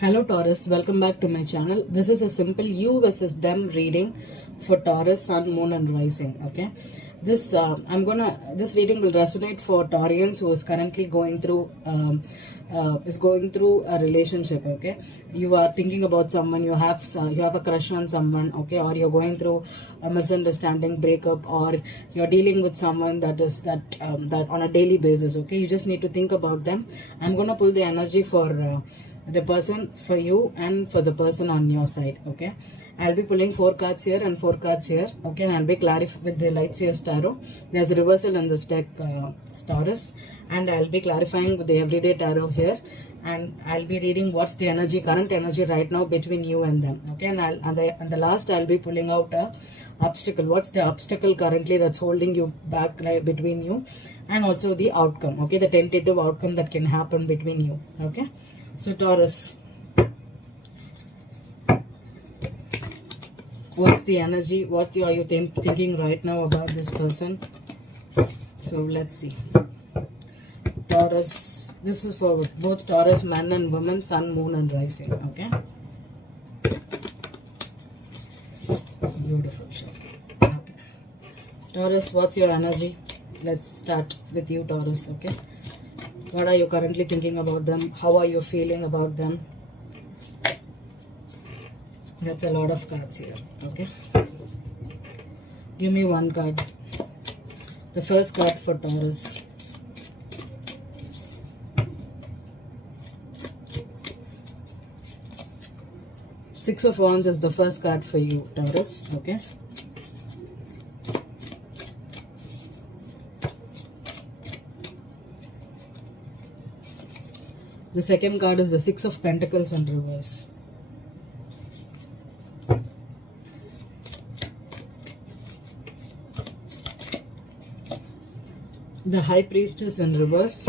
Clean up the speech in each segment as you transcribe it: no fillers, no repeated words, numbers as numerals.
Hello Taurus, welcome back to my channel. This is a simple you versus them reading for Taurus, Sun, Moon and Rising. Okay, this reading will resonate for Taurians who is currently going through a relationship. Okay, you are thinking about someone, you have a crush on someone. Okay, or you're going through a misunderstanding, breakup, or you're dealing with someone that on a daily basis. Okay, you just need to think about them. I'm gonna pull the energy for the person for you and for the person on your side. Okay, I'll be pulling 4 cards here and 4 cards here. Okay, and I'll be clarifying with the Light Seers Tarot. There's a reversal in this deck, Taurus, and I'll be clarifying with the Everyday Tarot here, and I'll be reading what's the energy, current energy right now between you and them. Okay, and the last I'll be pulling out a obstacle. What's the obstacle currently that's holding you back, right, between you, and also the outcome. Okay, the tentative outcome that can happen between you. Okay. So Taurus, what's the energy? What are you thinking right now about this person? So let's see. Taurus, this is for both Taurus, man and woman, sun, moon and rising. Okay. Beautiful. Okay. Taurus, what's your energy? Let's start with you, Taurus. Okay. What are you currently thinking about them? How are you feeling about them? That's a lot of cards here. Okay. Give me one card. The first card for Taurus. Six of Wands is the first card for you, Taurus. Okay. The second card is the Six of Pentacles in reverse. The High Priestess in reverse.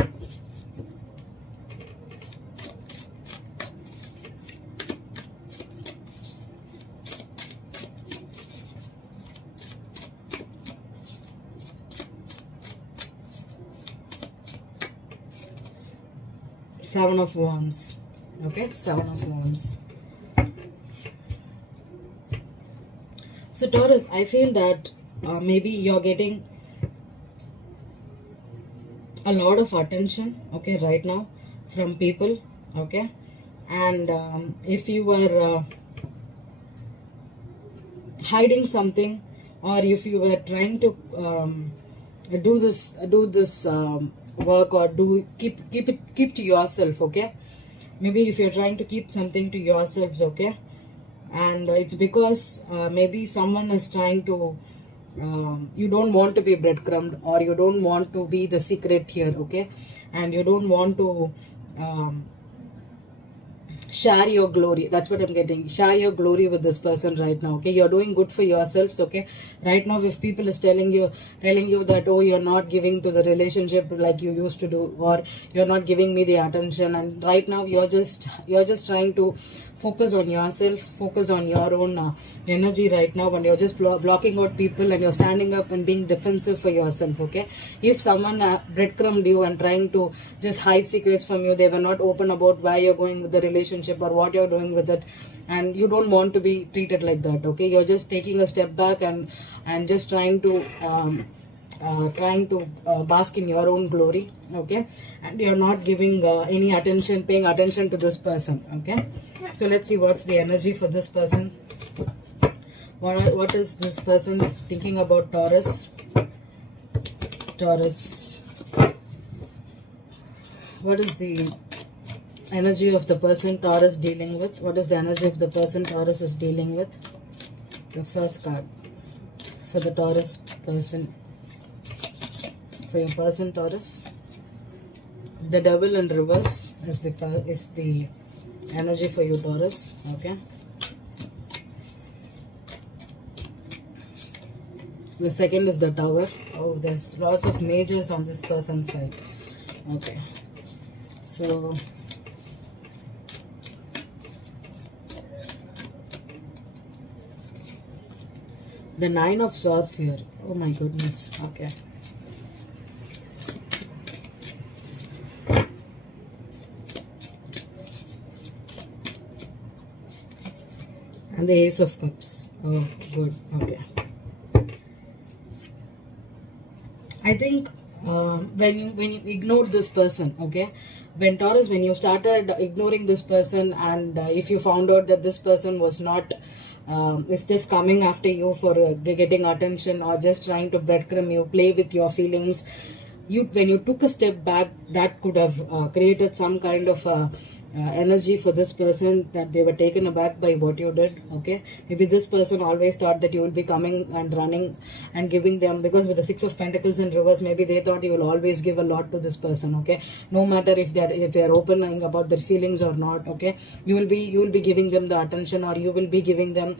Seven of Wands. Okay, Seven of Wands. So Taurus, I feel that maybe you're getting a lot of attention, okay, right now from people. Okay, and if you were hiding something, or if you were trying to do this work, or keep to yourself. Okay, maybe if you're trying to keep something to yourselves. Okay, and it's because maybe someone is trying to you don't want to be breadcrumbed, or you don't want to be the secret here. Okay, and you don't want to share your glory. That's what I'm getting. Share your glory with this person right now. Okay, you're doing good for yourselves. Okay, right now if people is telling you that, oh, you're not giving to the relationship like you used to do, or you're not giving me the attention, and right now you're just trying to focus on yourself, focus on your own energy right now, and you're just blocking out people, and you're standing up and being defensive for yourself. Okay, if someone breadcrumbed you and trying to just hide secrets from you, they were not open about where you're going with the relationship or what you're doing with it, and you don't want to be treated like that. Okay, you're just taking a step back and just trying to bask in your own glory. Okay, and you're not giving paying attention to this person. Okay, so let's see what's the energy for this person. What is this person thinking about Taurus? Taurus, what is the energy of the person Taurus dealing with? What is the energy of the person Taurus is dealing with? The first card for the Taurus person, for your person Taurus. The Devil in reverse is the energy for you, Taurus. Okay. The second is the Tower. Oh, there's lots of majors on this person's side. Okay. So the Nine of Swords here. Oh my goodness. Okay. And the Ace of Cups. Oh, good. Okay. I think when you ignored this person, okay, when Taurus, when you started ignoring this person, and if you found out that this person was not is just coming after you for getting attention, or just trying to breadcrumb you, play with your feelings, you when you took a step back, that could have created some kind of energy for this person, that they were taken aback by what you did. Okay, maybe this person always thought that you will be coming and running and giving them, because with the Six of Pentacles in reverse, maybe they thought you will always give a lot to this person. Okay, no matter if they are opening about their feelings or not. Okay, you will be giving them the attention, or you will be giving them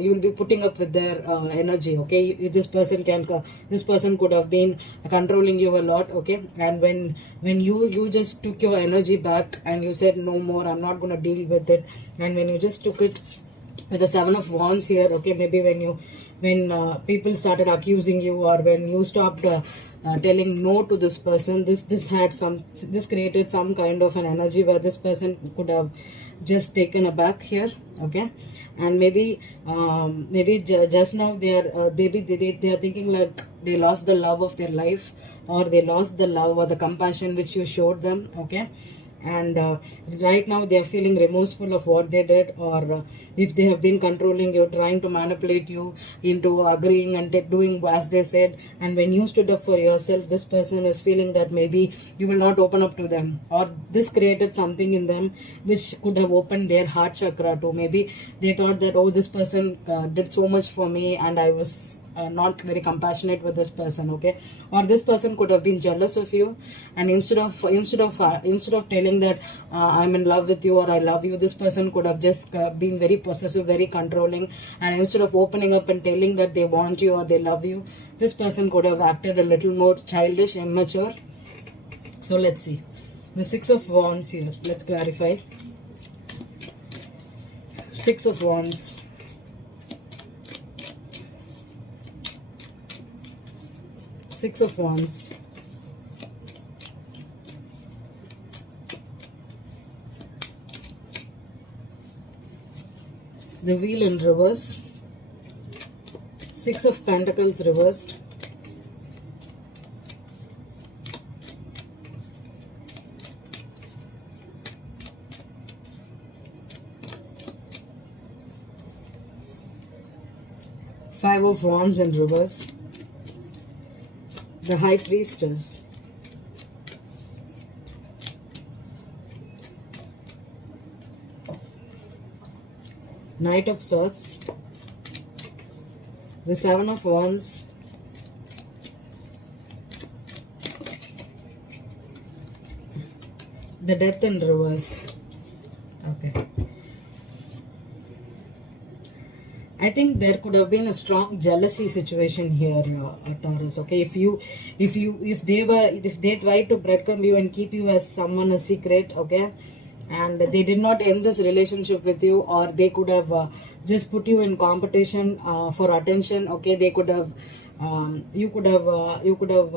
you will be putting up with their energy. Okay, this person could have been controlling you a lot. Okay, and when you just took your energy back, and you said no more, I'm not going to deal with it, and when you just took it with the Seven of Wands here. Okay, maybe when people started accusing you, or when you stopped telling no to this person, this created some kind of an energy where this person could have just taken aback here. Okay, and maybe just now they are thinking like they lost the love of their life, or they lost the love or the compassion which you showed them. Okay, and right now they are feeling remorseful of what they did, or if they have been controlling you, trying to manipulate you into agreeing and doing as they said, and when you stood up for yourself, this person is feeling that maybe you will not open up to them, or this created something in them which could have opened their heart chakra too. Maybe they thought that, oh, this person did so much for me, and I was not very compassionate with this person. Okay, or this person could have been jealous of you, and instead of telling that I'm in love with you or I love you, this person could have just been very possessive, very controlling, and instead of opening up and telling that they want you or they love you, this person could have acted a little more childish, immature. So let's see the Six of Wands here. Let's clarify. Six of Wands. Six of Wands. The Wheel in reverse. Six of Pentacles reversed. Five of Wands in reverse. The High Priestess. Knight of Swords. The Seven of Wands. The Death in reverse. Okay. I think there could have been a strong jealousy situation here, Taurus. Okay, if they tried to breadcrumb you and keep you as someone a secret, okay, and they did not end this relationship with you, or they could have just put you in competition for attention. Okay, they could have, you could have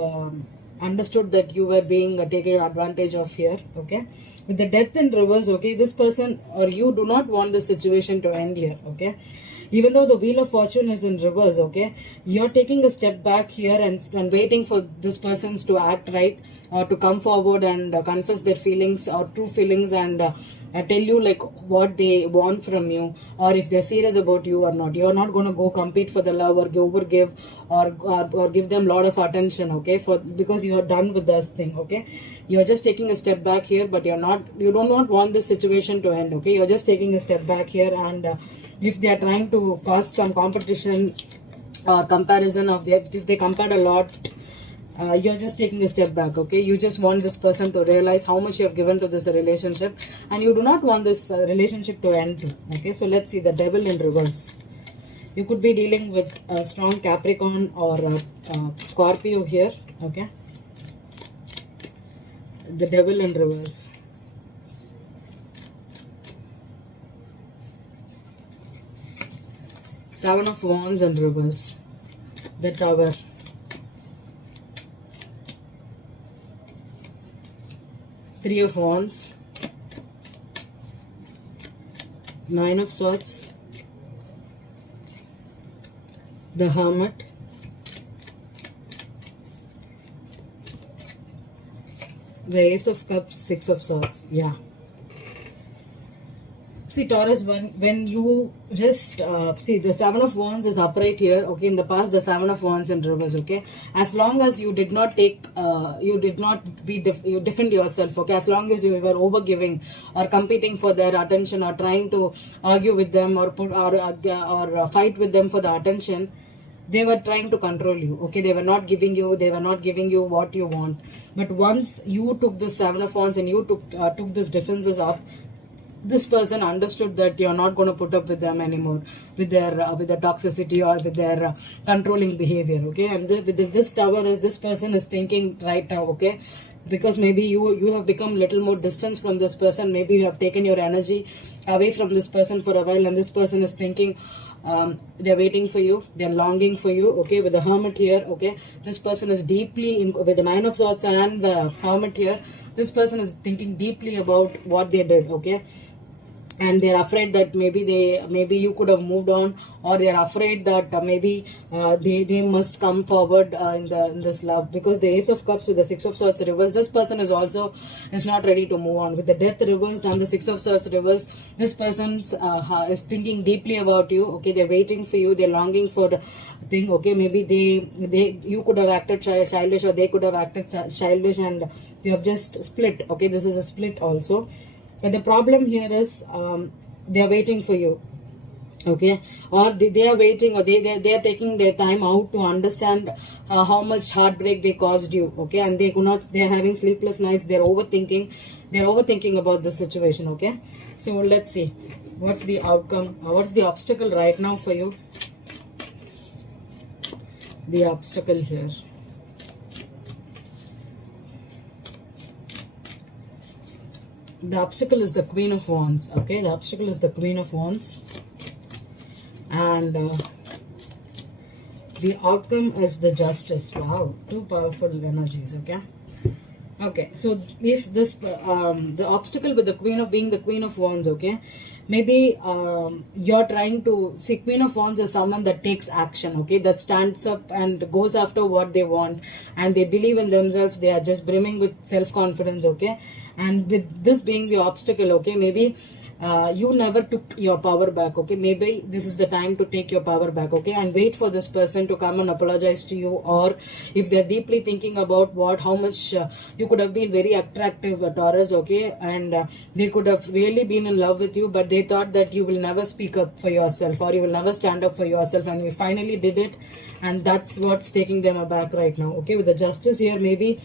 understood that you were being taken advantage of here. Okay, with the Death in reverse. Okay, this person or you do not want the situation to end here. Okay. Even though the Wheel of Fortune is in reverse, okay, you're taking a step back here and waiting for this persons to act right, or to come forward and confess their feelings or true feelings, and tell you like what they want from you, or if they're serious about you or not. You're not going to go compete for the love, or give or give them a lot of attention. Okay, because you're done with this thing. Okay, you're just taking a step back here, but you do not want this situation to end. Okay, you're just taking a step back here, and if they are trying to cause some competition or comparison if they compared a lot, you're just taking a step back. Okay, you just want this person to realize how much you have given to this relationship, and you do not want this relationship to end too. Okay, so let's see the Devil in reverse. You could be dealing with a strong Capricorn or Scorpio here. Okay, the Devil in reverse. Seven of Wands in reverse. The Tower. Three of Wands. Nine of Swords. the Hermit, the Ace of Cups, Six of Swords. Yeah. See, Taurus, when you just see the Seven of Wands is upright here. Okay, in the past the Seven of Wands in reverse. Okay, as long as you did not take, you did not you defend yourself. Okay, as long as you were overgiving or competing for their attention or trying to argue with them or put or fight with them for the attention, they were trying to control you. Okay, they were not giving you what you want. But once you took the Seven of Wands and you took this defenses up, this person understood that you're not going to put up with them anymore, with their toxicity or with their controlling behavior. Okay, and with this Tower, is this person is thinking right now. Okay, because maybe you have become little more distance from this person. Maybe you have taken your energy away from this person for a while, and this person is thinking, they're waiting for you, they're longing for you. Okay, with the Hermit here. Okay, this person is deeply in, with the Nine of Swords and the Hermit here, this person is thinking deeply about what they did. Okay, and they're afraid that maybe you could have moved on, or they're afraid that maybe they must come forward in this love, because the Ace of Cups with the Six of Swords reversed, this person is not ready to move on. With the Death reversed and the Six of Swords reversed, this person is thinking deeply about you. Okay, they're waiting for you, they're longing for the thing. Okay, maybe you could have acted childish, or they could have acted childish, and you have just split. Okay, this is a split also. But the problem here is they are waiting for you. Okay, or they are waiting, or they are taking their time out to understand how much heartbreak they caused you. Okay, and they are having sleepless nights, they're overthinking about the situation. Okay, so let's see what's the outcome, what's the obstacle right now for you. The obstacle here, the obstacle is the Queen of Wands. Okay, the obstacle is the Queen of Wands, and the outcome is the Justice. Wow, two powerful energies. Okay, so if this the obstacle with the Queen of Wands. Okay, maybe you're trying to see, Queen of Wands is someone that takes action. Okay, that stands up and goes after what they want, and they believe in themselves. They are just brimming with self-confidence. Okay, and with this being the obstacle, okay, maybe you never took your power back. Okay, maybe this is the time to take your power back. Okay, and wait for this person to come and apologize to you, or if they're deeply thinking about how much you could have been very attractive, Taurus. Okay, and they could have really been in love with you, but they thought that you will never speak up for yourself, or you will never stand up for yourself, and you finally did it, and that's what's taking them aback right now. Okay, with the Justice here, maybe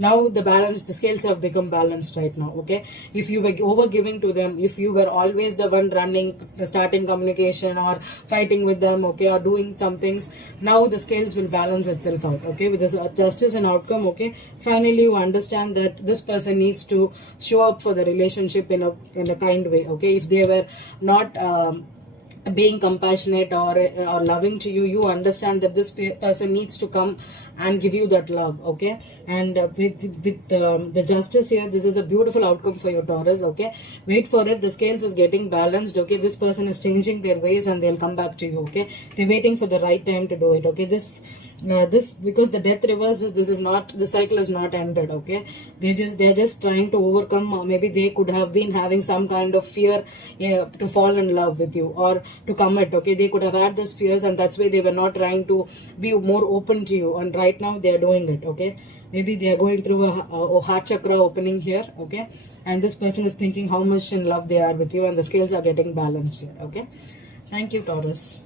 now the scales have become balanced right now. Okay, if you were overgiving to them, if you were always the one starting communication or fighting with them, okay, or doing some things, now the scales will balance itself out. Okay, with this Justice and outcome. Okay, finally you understand that this person needs to show up for the relationship in a kind way. Okay, if they were not being compassionate or loving to you, you understand that this person needs to come and give you that love. Okay, and with the Justice here, this is a beautiful outcome for your Taurus. Okay, wait for it, the scales is getting balanced. Okay, this person is changing their ways and they'll come back to you. Okay, they're waiting for the right time to do it. Okay, this because the Death reverses, the cycle is not ended. Okay, they're just trying to overcome. Maybe they could have been having some kind of fear to fall in love with you or to commit. Okay, they could have had those fears, and that's why they were not trying to be more open to you, and right now they are doing it. Okay, maybe they are going through a heart chakra opening here. Okay, and this person is thinking how much in love they are with you, and the scales are getting balanced here. Okay, thank you, Taurus.